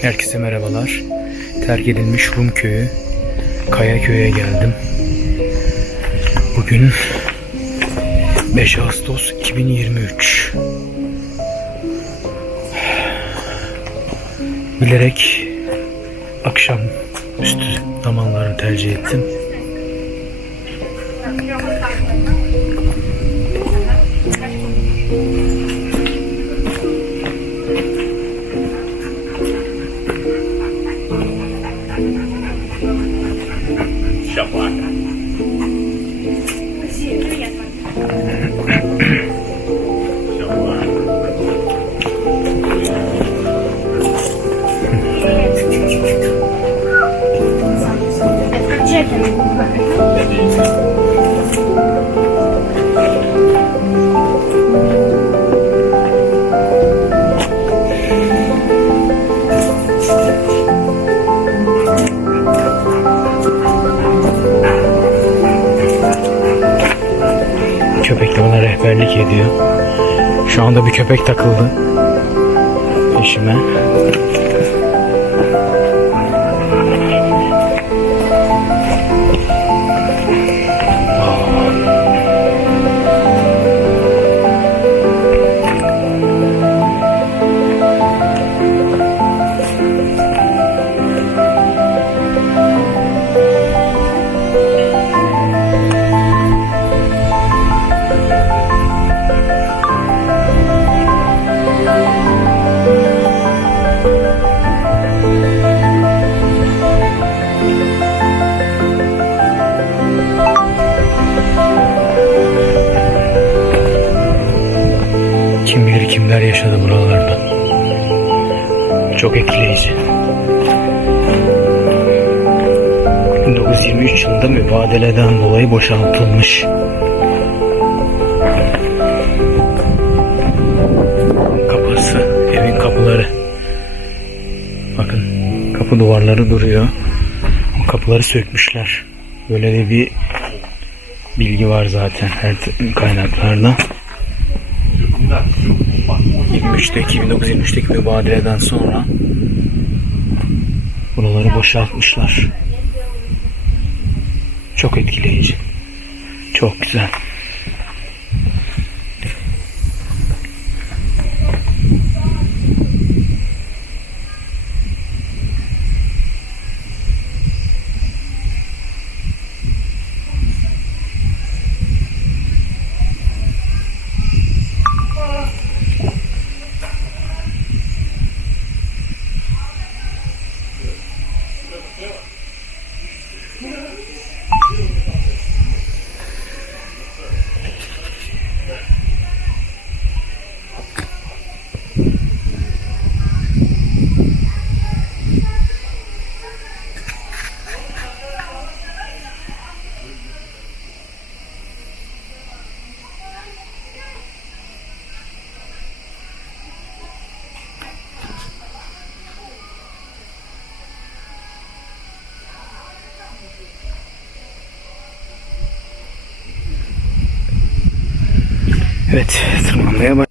Herkese merhabalar. Terk edilmiş Rum köyü Kayaköy'e geldim. Bugün 5 Ağustos 2023. Bilerek akşam üstü zamanlarını tercih ettim. Rehberlik ediyor. Şu anda bir köpek takıldı peşime. Kimler yaşadı buralarda. Çok etkileyici. 1923 yılında mübadeleden dolayı boşaltılmış. Kapısı, evin kapıları. Bakın kapı duvarları duruyor. O kapıları sökmüşler. Böyle de bir bilgi var zaten her kaynaklarda. 23'teki 1923'teki mübadeleden sonra buraları boşaltmışlar. Çok etkileyici. Çok güzel. Evet, tırmanmaya baş...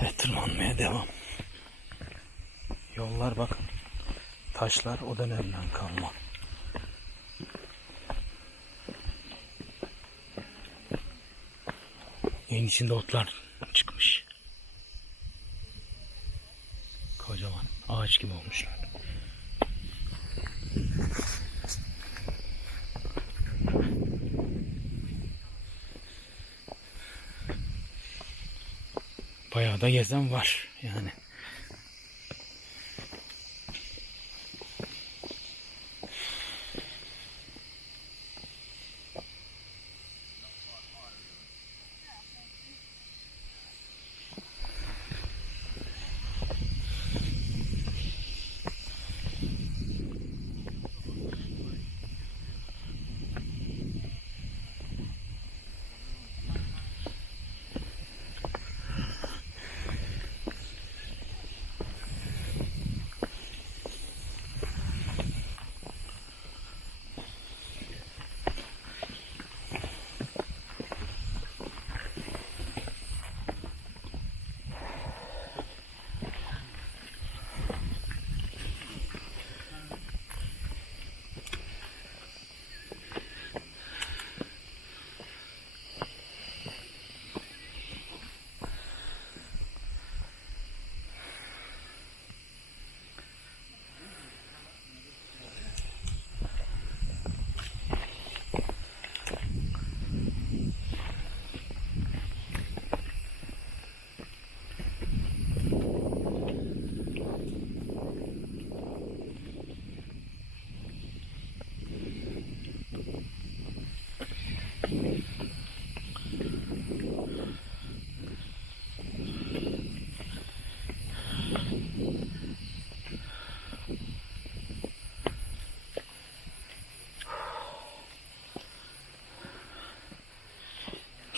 Evet, tırmanmaya devam. Yollar bakın. Taşlar o dönemden kalma. Yayın içinde otlar çıkmış. Kocaman ağaç gibi olmuşlar. Bayağı da gezen var yani.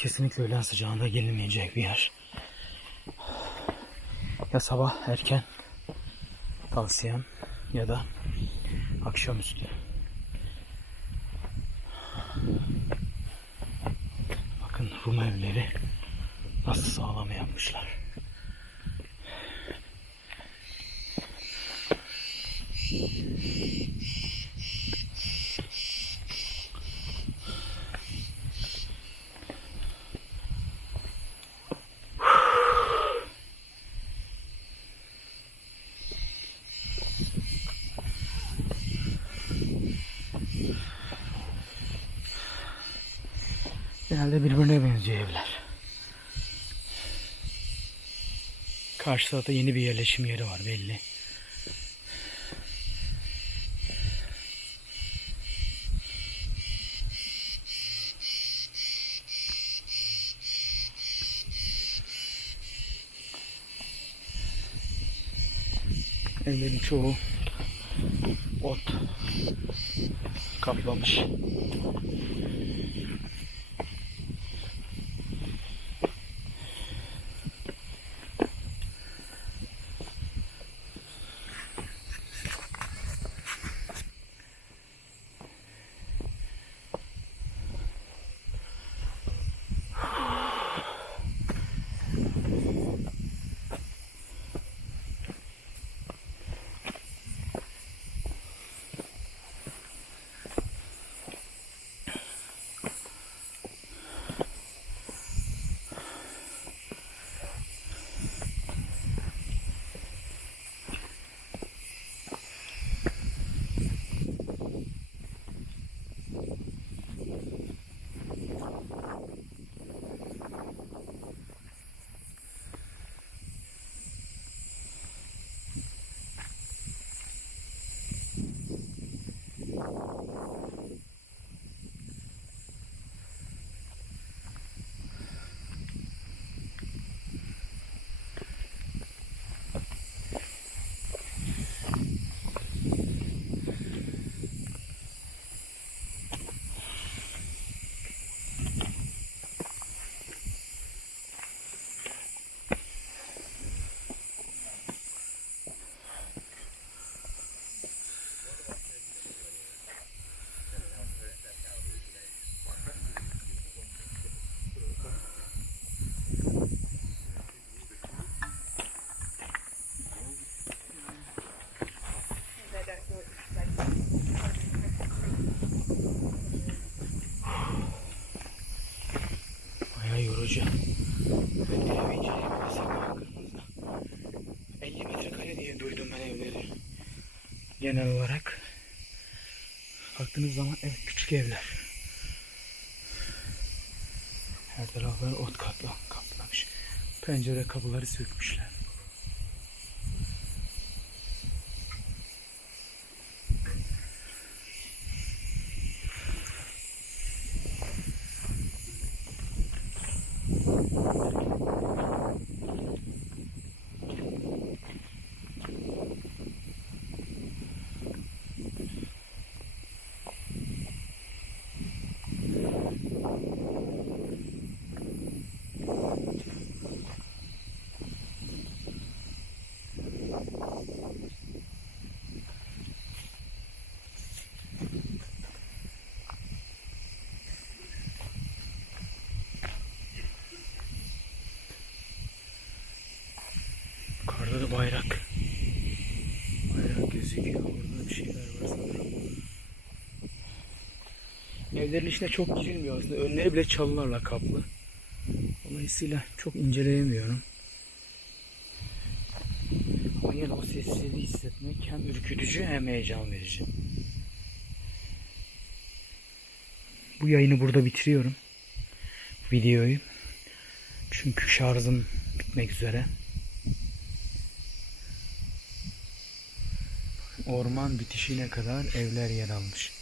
Kesinlikle öğlen sıcağında gelinmeyecek bir yer. Ya sabah erken tavsiyem ya da akşamüstü. Bakın Rum evleri nasıl sağlam yapmışlar. Genelde birbirine benziyor evler. Karşı tarafta yeni bir yerleşim yeri var belli. Evlerin çoğu ot kaplamış. Ben de evi inceleyemezsem hakkınızda. 50 metrekare diye duydum ben evleri. Genel olarak. Baktığınız zaman evet küçük evler. Her tarafları ot kapla, kaplamış. Pencere kapıları sökmüşler. Yukarıda da bayrak. Bayrak gözüküyor. Orada bir şeyler var sanırım. Evlerin içine çok girilmiyor aslında. Önleri bile çalılarla kaplı. Dolayısıyla çok inceleyemiyorum. Ama yine o sessizliği hissetmek hem ürkütücü hem heyecan verici. Bu yayını burada bitiriyorum. Videoyu. Çünkü şarjım bitmek üzere. Orman bitişine kadar evler yer almış.